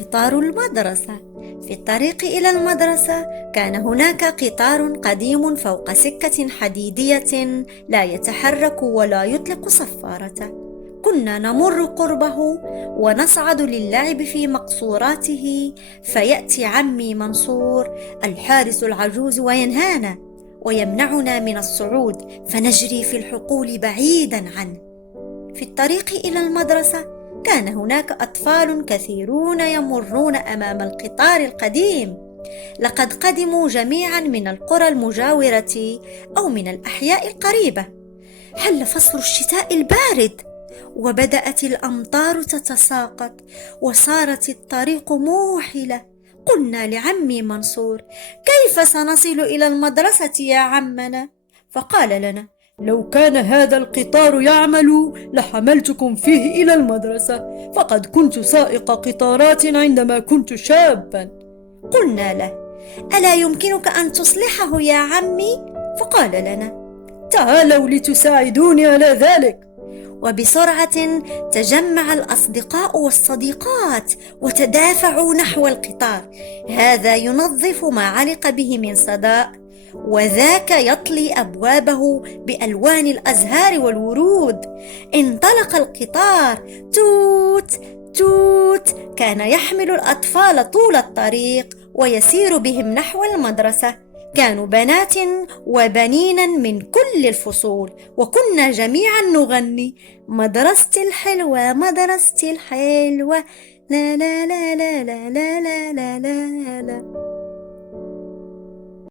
قطار المدرسة. في الطريق إلى المدرسة كان هناك قطار قديم فوق سكة حديدية لا يتحرك ولا يطلق صفارته. كنا نمر قربه ونصعد للعب في مقصوراته، فيأتي عمي منصور الحارس العجوز وينهانا ويمنعنا من الصعود، فنجري في الحقول بعيدا عنه. في الطريق إلى المدرسة كان هناك أطفال كثيرون يمرون أمام القطار القديم. لقد قدموا جميعا من القرى المجاورة أو من الأحياء القريبة. حل فصل الشتاء البارد وبدأت الأمطار تتساقط وصارت الطريق موحلة. قلنا لعمي منصور: كيف سنصل إلى المدرسة يا عمنا؟ فقال لنا: لو كان هذا القطار يعمل لحملتكم فيه إلى المدرسة، فقد كنت سائق قطارات عندما كنت شابا. قلنا له: ألا يمكنك أن تصلحه يا عمي؟ فقال لنا: تعالوا لتساعدوني على ذلك. وبسرعة تجمع الأصدقاء والصديقات وتدافعوا نحو القطار، هذا ينظف ما علق به من صدأ، وذاك يطلي أبوابه بألوان الأزهار والورود. انطلق القطار، توت توت، كان يحمل الأطفال طول الطريق ويسير بهم نحو المدرسة. كانوا بنات وبنين من كل الفصول، وكنا جميعا نغني: مدرستي الحلوة مدرستي الحلوة، لا لا لا لا لا لا لا لا لا.